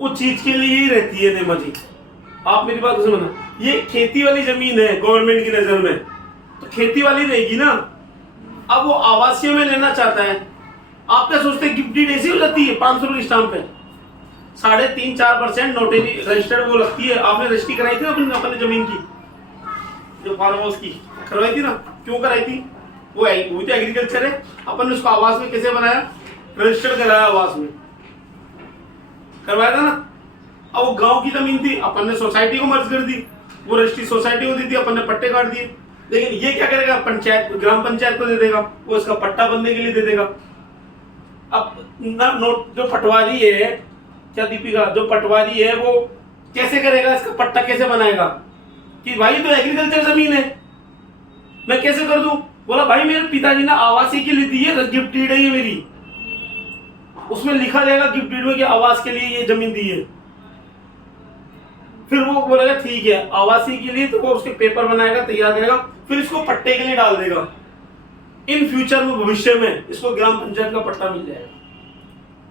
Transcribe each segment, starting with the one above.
उस चीज के लिए ही रहती है नेमा जी। आप मेरी बात समझना, ये खेती वाली जमीन है गवर्नमेंट की नजर में, तो खेती वाली रहेगी ना। अब वो आवासीय में लेना चाहता है, आप क्या सोचते हैं गिफ्ट डीड ऐसी हो जाती है 500 रुपये स्टाम्प पे 3.5-4% नोटरी रजिस्टर्ड वो लगती है। आपने रजिस्ट्री कराई थी ना अपने जमीन की, जो फार्म हाउस की करवाई थी ना, क्यों कराई थी? वो तो एग्रीकल्चर है। अपन ने उसको आवास में कैसे बनाया? रजिस्टर्ड कराया, आवास में करवाया था ना। अब वो गांव की जमीन थी, अपन ने सोसाइटी को मर्ज कर दी, वो रजिस्ट्री सोसाइटी को दी थी, अपन ने पट्टे काट दिए। लेकिन ये क्या करेगा? पंचायत, ग्राम पंचायत को दे देगा, वो इसका पट्टा बनने के लिए दे देगा। अब नोट जो पटवारी है, क्या दीपिका, जो पटवारी है वो कैसे करेगा? इसका पट्टा कैसे बनाएगा कि भाई तो एग्रीकल्चर जमीन है, मैं कैसे कर दूं? बोला भाई मेरे पिताजी ने आवासीय के लिए दी है, गिफ्ट डीड है ये मेरी, उसमें लिखा जाएगा गिफ्ट डीड में कि आवास के लिए ये जमीन दी है। फिर वो बोलेगा ठीक है आवासीय के लिए, तो वो उसके पेपर बनाएगा, तैयार करेगा, फिर इसको पट्टे के लिए डाल देगा। इन फ्यूचर में, भविष्य में इसको ग्राम पंचायत का पट्टा मिल जाएगा।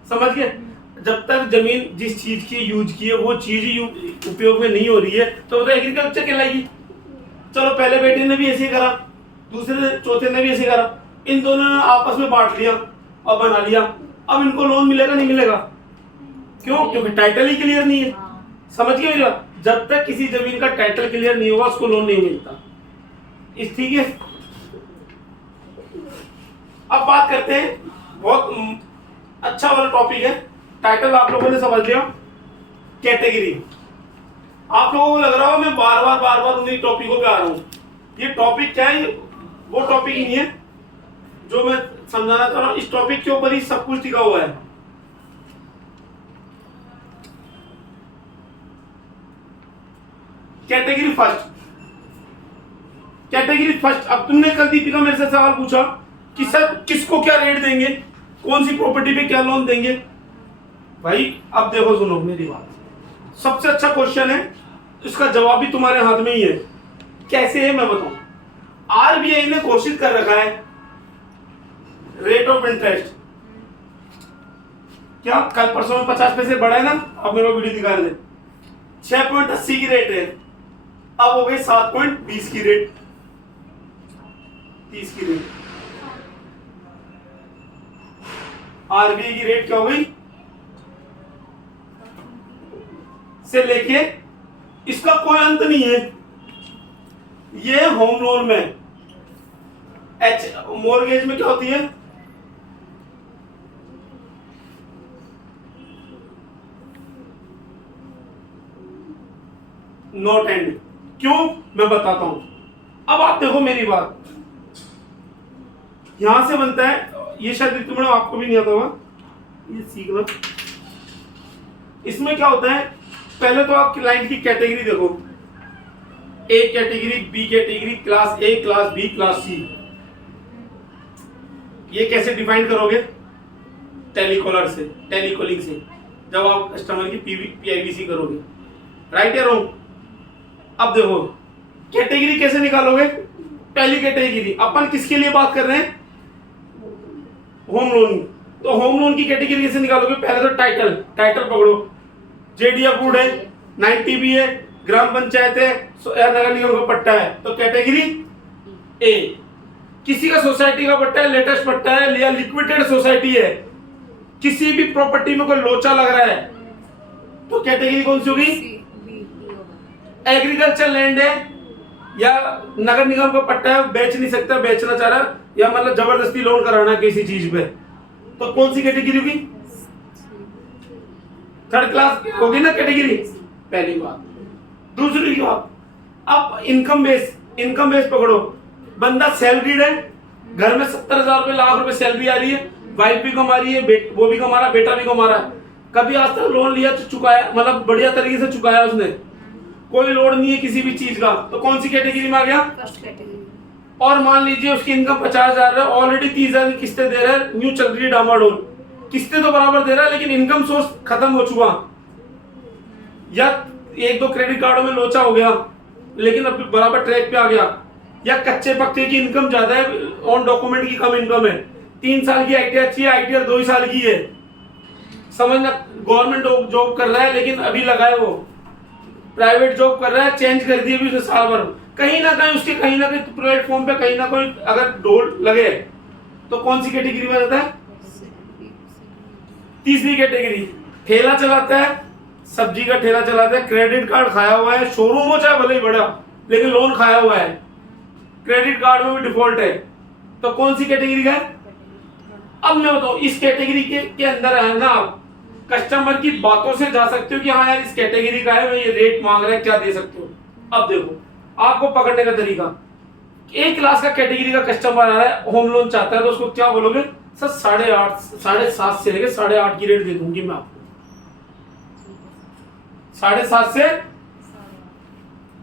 समझ गए? जब तक जमीन जिस चीज की यूज की है वो चीज ही उपयोग में नहीं हो रही है तो एग्रीकल्चर कहलाएगी। चलो पहले बेटे ने भी ऐसे करा, दूसरे चौथे ने भी ऐसे करा, इन दोनों ने आपस में बांट लिया और बना लिया। अब इनको लोन मिलेगा नहीं मिलेगा? क्यों? क्योंकि टाइटल ही क्लियर नहीं है। समझ गए मेरी बात? जब तक किसी जमीन का टाइटल क्लियर नहीं होगा उसको लोन नहीं मिलता। इस ठीक है। अब बात करते हैं, बहुत अच्छा वाला टॉपिक है। टाइटल आप लोगों ने समझ लिया, कैटेगरी। आप लोगों को लग रहा हो मैं बार बार उन्हीं टॉपिकों पे आ रहा हूं। ये टॉपिक क्या है? वो टॉपिक ही नहीं है जो मैं समझाना चाह रहा हूं। इस टॉपिक के ऊपर ही सब कुछ टिका हुआ है। Category first, category first. अब तुमने कल दीपिका मेरे से सवाल पूछा कि सर किसको क्या रेट देंगे, कौन सी प्रॉपर्टी पे क्या लोन देंगे? भाई अब देखो, सुनो मेरी बात, सबसे अच्छा क्वेश्चन है, इसका जवाब भी तुम्हारे हाथ में ही है। कैसे है मैं बताऊं। आरबीआई ने घोषित कर रखा है रेट ऑफ इंटरेस्ट, क्या कल परसों में 50 पैसे बढ़ा है ना, अब मेरे को वीडियो दिखा रहे थे। 6.80 की रेट है, अब हो गई 7.20 की रेट, 30 की रेट। आरबीआई की रेट क्या हो गई से लेके, इसका कोई अंत नहीं है। ये होम लोन में, मॉर्गेज में क्या होती है? Not and. क्यों? मैं बताता हूं। अब आप देखो मेरी बात, यहां से बनता है, ये शायद तुम्हें आपको भी नहीं आता होगा, ये सीखना। इसमें क्या होता है, पहले तो आप क्लाइंट की कैटेगरी देखो, A category, B category, class A, class B, class C. ये कैसे डिफाइन करोगे? टेलीकॉलर से, टेलीकॉलिंग से, जब आप कस्टमर की पीआईबीसी करोगे। राइट या रॉन्ग? अब देखो कैटेगरी कैसे निकालोगे? पहली कैटेगरी अपन किसके लिए बात कर रहे हैं? Home loan. तो होम लोन की कैटेगरी कैसे निकालोगे? पहले तो टाइटल, टाइटल पकड़ो, जेडी अप्रूव्ड है, 90 भी है, ग्राम पंचायत है, नगर निगम का पट्टा है, तो कैटेगरी ए। किसी का सोसाइटी का पट्टा है, लेटेस्ट पट्टा है या लिक्विडेटेड सोसाइटी है, किसी भी प्रॉपर्टी में कोई लोचा लग रहा है, तो कैटेगरी कौन सी होगी? एग्रीकल्चर लैंड है या नगर निगम का पट्टा है, बेच नहीं सकता, बेचना चाह रहा है, या मतलब जबरदस्ती लोन कराना किसी चीज पे, तो कौन सी कैटेगरी होगी? थर्ड क्लास होगी ना कैटेगरी। पहली बात। दूसरी बात, अब इनकम बेस, इनकम बेस पकड़ो। बंदा सैलरीड है, घर में 70,000 रुपए, लाख रुपए सैलरी आ रही है, वाइफ भी कमा रही है, वो भी कमा रहा है, बेटा भी कमा रहा है, कभी आज तक लोन लिया तो चुकाया, मतलब बढ़िया तरीके से चुकाया उसने, कोई लोड नहीं है किसी भी चीज का, तो कौन सी कैटेगरी में आ गया? First category. और मान लीजिए उसकी इनकम 50,000 है, ऑलरेडी 30,000 की किस्तें दे रहा है, न्यू चल रही है डामाडोल, किस्तें तो बराबर दे रहा है लेकिन इनकम सोर्स खत्म हो चुका, या एक दो क्रेडिट कार्डों में लोचा हो गया लेकिन अब बराबर ट्रैक पे आ गया, या कच्चे पक्के की इनकम ज्यादा है, ऑन डॉक्यूमेंट की कम इनकम है, 3 साल की आईटीआर अच्छी है, आईटीआर 2 साल की है, समझना गवर्नमेंट जॉब कर रहा है लेकिन अभी लगा है वो प्राइवेट जॉब कर रहा है, चेंज कर दिया भी उसने साल भर, कहीं ना कहीं उसके कहीं ना कहीं प्लेटफॉर्म पे कहीं ना कोई अगर डोल लगे तो कौन सी कैटेगरी में रहता है? तीसरी कैटेगरी। ठेला चलाता है, सब्जी का ठेला चलाता है, क्रेडिट कार्ड खाया हुआ है, शोरूम हो चाहे भले ही बड़ा लेकिन लोन खाया हुआ है, क्रेडिट कार्ड में भी डिफॉल्ट है, तो कौन सी कैटेगरी का है? अब मैं बताऊं इस कैटेगरी के अंदर है ना, आप कस्टमर की बातों से जा सकते हो कि हाँ यार इस कैटेगरी का है, मैं ये रेट मांग रहा है, क्या दे सकते हो। अब देखो आपको पकड़ने का तरीका, एक क्लास का कैटेगरी का कस्टमर आ रहा है, होम लोन चाहता है, तो उसको क्या बोलोगे? सर 8.5 7.5 से लेके 8.5 की रेट दे दूंगी मैं आपको, 7.5 से,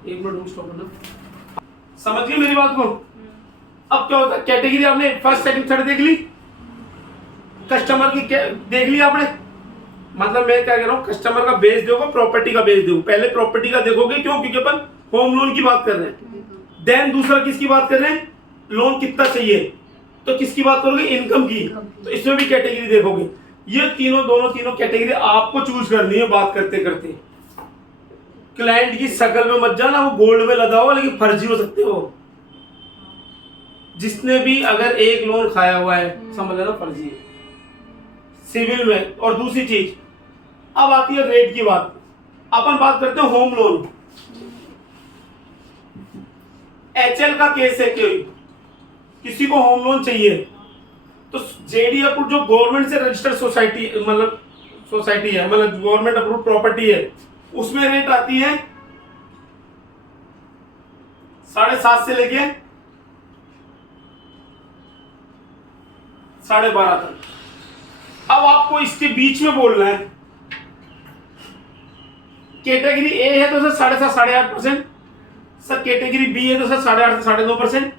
एक मिनट स्टॉप करना, समझ गए मेरी बात को? अब क्या होता है, कैटेगरी आपने फर्स्ट सेकंड थर्ड देख ली, कस्टमर की देख ली आपने, मतलब मैं क्या कह रहा हूँ, कस्टमर का बेस देखो, प्रॉपर्टी का बेस देखो, पहले प्रॉपर्टी का देखोगे, क्यों? क्योंकि अपन होम लोन की बात कर रहे हैं। देन दूसरा किसकी बात कर रहे हैं? लोन कितना चाहिए, तो किसकी बात करोगे? इनकम की, तो इसमें भी कैटेगरी देखोगे। ये तीनों कैटेगरी आपको चूज करनी है बात करते करते। क्लाइंट की शकल में मत जाना, वो गोल्ड में लगा हो लेकिन फर्जी हो सकते हो। जिसने भी अगर एक लोन खाया हुआ है समझ लेना फर्जी है सिविल में। और दूसरी चीज, अब आती है रेट की बात। अपन बात करते हैं होम लोन। एचएल का केस है कि किसी को होम लोन चाहिए तो जेडी अप्रूव जो गवर्नमेंट से रजिस्टर्ड सोसाइटी मतलब सोसाइटी है, मतलब गवर्नमेंट अप्रूव प्रॉपर्टी है, उसमें रेट आती है 7.5 से लेके 12.5 तक। अब आपको इसके बीच में बोलना है, कैटेगरी ए है तो सर 7.5 8.5%, सर कैटेगरी बी है तो सर 8.5 से 9.5%,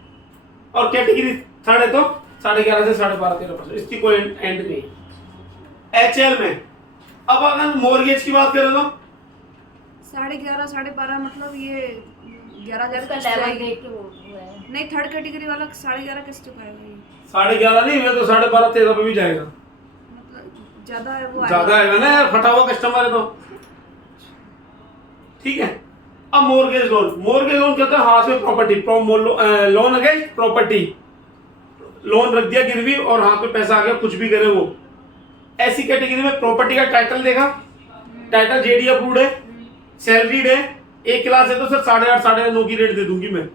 और कैटेगरी थर्ड है तो 11.5 से 12.5-13%। इसकी कोई एंड नहीं है एचएल में। अब अगर मोर्गेज की बात करें तो 11.5 12.5 मतलब ये 11,000 उसका लेवल देख के वो है। नहीं, थर्ड कैटेगरी वाला 11.5 किस चुका है ये? 11.5 नहीं, मैं तो 12.5-13 पे भी जाएगा, मतलब ज्यादा है वो, ज्यादा है ना यार, फटा हुआ कस्टमर है तो ठीक है। अब मोर्गेज लोन, मोर्गेज लोन क्या होता है? हाथ में property, loan against property, loan रख दिया गिरवी और हाथ में पैसा आ गया, कुछ भी करे वो। ऐसी कैटेगरी में प्रॉपर्टी का टाइटल देगा, टाइटल जेडी अप्रूव्ड है, सैलरीड है, एक क्लास है तो सर 8.5 9.5 की रेट दे दूंगी मैं।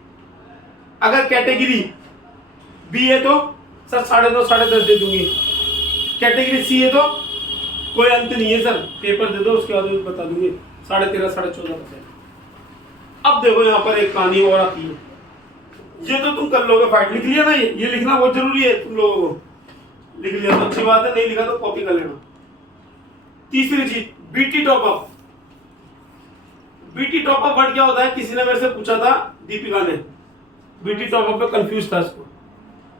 अगर कैटेगरी बी है तो सर 9.5 10.5 दे दूंगी। कैटेगरी सी है तो कोई अंत नहीं है सर, पेपर दे दो उसके बाद बता दूंगी 13.5 14%। अब देखो यहाँ पर एक कहानी और आती है, ये तो तुम कर लोगे फाइट, लिख लिया ना, ये लिखना बहुत जरूरी है तुम लोगों को, लिख लिया तो अच्छी बात है, नहीं लिखा तो कॉपी कर लेना। तीसरी चीज BT top up. BT top up word क्या होता है? किसी ने मेरे से पूछा था, दीपिका ने, बीटी टॉपअप पे कंफ्यूज था इसको।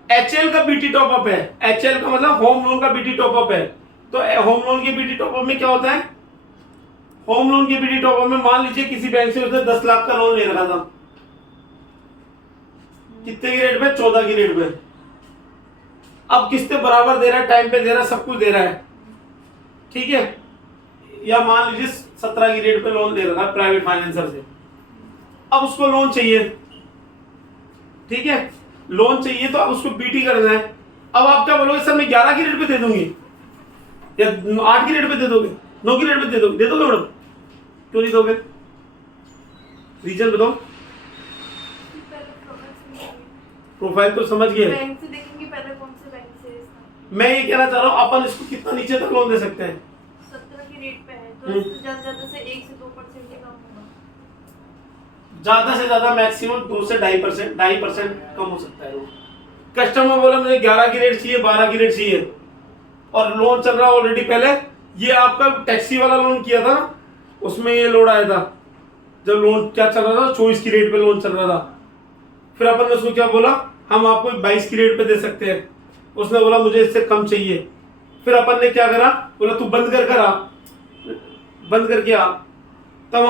एचएल का बीटी टॉपअप है, एचएल का मतलब होम लोन का बीटी टॉपअप है। तो होम लोन के बीटी टॉपअप में क्या होता है? होम लोन के बीटी टॉपअप में मान लीजिए किसी बैंक से उसने 10 लाख का लोन ले रखा था, कितने की रेट पे? 14 की रेट पे। अब किस्तें बराबर दे रहा है, टाइम पे दे रहा है, सब कुछ दे रहा है, ठीक है। या मान लीजिए 17 की रेट पे लोन दे रहा है प्राइवेट फाइनेंसर से। अब उसको लोन चाहिए, ठीक है, लोन चाहिए तो अब उसको बीटी करना है। अब आप क्या बोलोगे? सर मैं 11 की रेट पे दे दूंगी, या 8 की रेट पे दे दोगे, 9 की रेट पे दे दोगे मैडम? क्यों नहीं दोगे? रीजन बताओ। प्रोफाइल तो समझ गए, बैंक से देखेंगे पहले कौन से बैंक से इसका। मैं ये कहना चाह रहा हूँ अपन इसको कितना नीचे तक लोन दे सकते हैं? 17 की रेट पे है तो इससे ज्यादा से 1 से 2% ही कम होगा। ज्यादा से ज्यादा मैक्सिमम 2 से 2.5% कम हो सकता है। कस्टमर बोला मुझे 11 की रेट चाहिए, 12 की रेट चाहिए, और लोन चल रहा है ऑलरेडी। पहले ये आपका टैक्सी वाला लोन किया था ना, उसमें ये लोड आया था, जब लोन क्या चल रहा था, 24 की रेट पे लोन चल रहा था। फिर अपन ने उसको क्या बोला, हम आपको 22 की रेट पे दे सकते हैं। उसने बोला मुझे इससे कम चाहिए। फिर अपन ने क्या करा, बोला तू बंद कर आ, बंद करके आ।